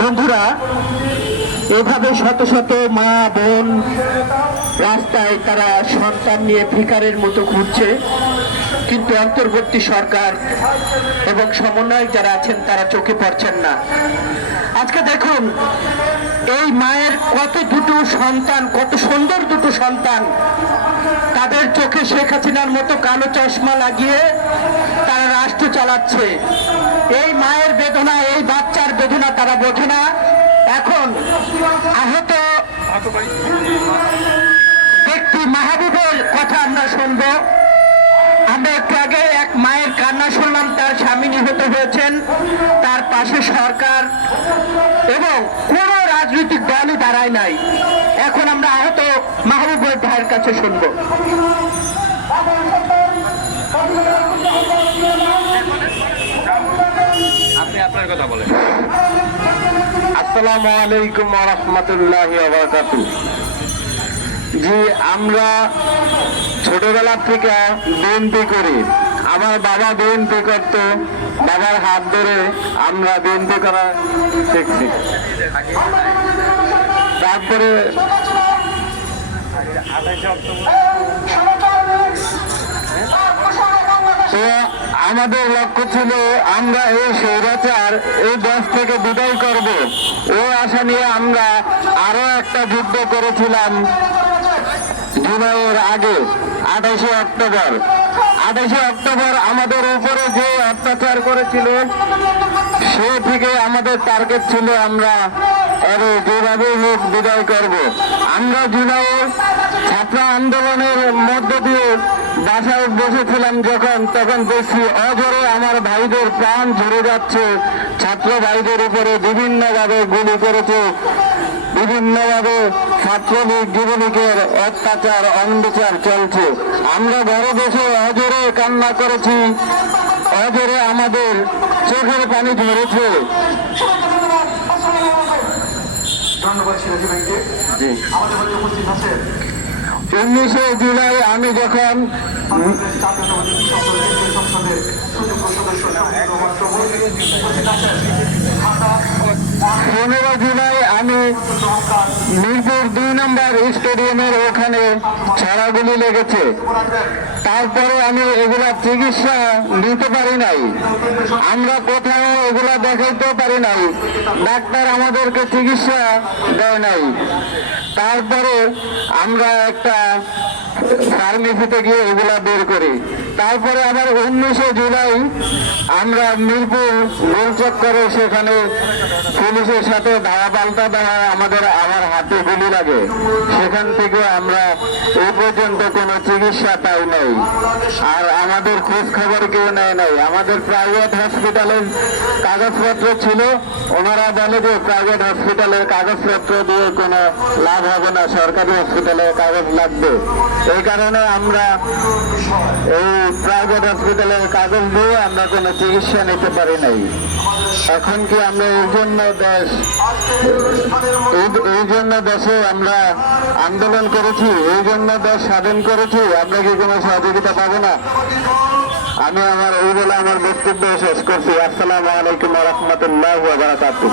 বন্ধুরা, এভাবে শত শত মা, বোন রাস্তায় তারা সন্তান নিয়ে ভিকারের মতো ঘুরছে। কিন্তু অন্তর্বর্তী সরকার এবং সমন্বয়ক যারা আছেন, তারা চোখে পড়ছেন না। আজকে দেখুন, এই মায়ের কত দুটো সন্তান, কত সুন্দর দুটো সন্তান। তাদের চোখে শেখ হাসিনার মতো কালো চশমা লাগিয়ে তারা রাষ্ট্র চালাচ্ছে। এই মায়ের বেদনা, এই বাচ্চার বেদনা তারা বোঝে না। এখন আহত ব্যক্তি মাহবুবের কথা আমরা শুনব। আমরা একটু আগে এক মায়ের কান্না শুনলাম, তার স্বামী নিহত হয়েছেন, তার পাশে সরকার এবং কোন রাজনৈতিক দলই দাঁড়ায় নাই। এখন আমরা আহত মাহবুবের ভাইয়ের কাছে শুনব। আপনার কথা বলেন আসসালামু আলাইকুম রহমতুল্লাহ জি, আমরা ছোটবেলা থেকে বিএনপি করি। আমার বাবা বিএনপি করত, বাবার হাত ধরে আমরা বিএনপি করা শিখছি। তারপরে আমাদের লক্ষ্য ছিল আমরা এই স্বৈরাচার এই দশ থেকে বিদায় করব। ও আশা নিয়ে আমরা আরও একটা যুদ্ধ করেছিলাম। জুলাইয়ের আগে আঠাশে অক্টোবর। আঠাশে অক্টোবর আমাদের উপরে যে অত্যাচার করেছিল, সে থেকে আমাদের টার্গেট ছিল আমরা এর যেভাবে হোক বিদায় করব। আমরা জুলাইয়ে ছাত্র আন্দোলনের মধ্য দিয়ে বাসায় বসেছিলাম যখন, তখন দেখছি অজরে আমার ভাইদের প্রাণ ঝরে যাচ্ছে। ছাত্র ভাইদের উপরে বিভিন্নভাবে গুলি করেছে। বিভিন্নভাবে ছাত্রলীগ যুবলীগের অত্যাচার অন্ধচার চলছে। আমরা ঘরে দেশে অজরে কান্না করেছি অজরে আমাদের চোখের পানি আছেন। উনিশে জুলাই আমি যখন পনেরো জুলাই আমি মিরপুর দুই নম্বর স্টেডিয়ামের ওখানে ছাড়াগুলি লেগেছে। তারপরে আমি এগুলা চিকিৎসা নিতে পারি নাই। আমরা কোথাও এগুলা দেখাইতে পারি নাই। ডাক্তার আমাদেরকে চিকিৎসা দেয় নাই। তারপরে আমরা একটা ফার্মেসিতে গিয়ে এগুলা বের করি। তারপরে আবার উনিশে জুলাই আমরা মিরপুর গোলচক্করে সেখানে পুলিশের সাথে ধারা পাল্টা দেওয়া আমাদের আমার হাতে গুলি লাগে। সেখান থেকে আমরা এই পর্যন্ত কোনো চিকিৎসা পাই নাই। আর আমাদের খোঁজ খবর কেউ নেয় নাই। আমাদের প্রাইভেট হসপিটালের কাগজপত্র ছিল। ওনারা বলে যে প্রাইভেট হসপিটালের কাগজপত্র দিয়ে কোনো লাভ হবে না। সরকারি হসপিটালে কাগজ লাগবে। এই কারণে আমরা এই প্রাইভেট হসপিটালের কাগজ দিয়ে আমরা কোনো চিকিৎসা নিতে পারি নাই। এখন কি আমরা এই জন্য দেশ এই- জন্য দেশে আমরা আন্দোলন করেছি, এই জন্য দেশ স্বাধীন করেছি, আমরা কি কোনো সহযোগিতা পাবো না? আমি আমার এই বলে আমার বক্তব্য শেষ করছি। আসসালামু আলাইকুম রহমতুল্লাহ বারাকাতুহ।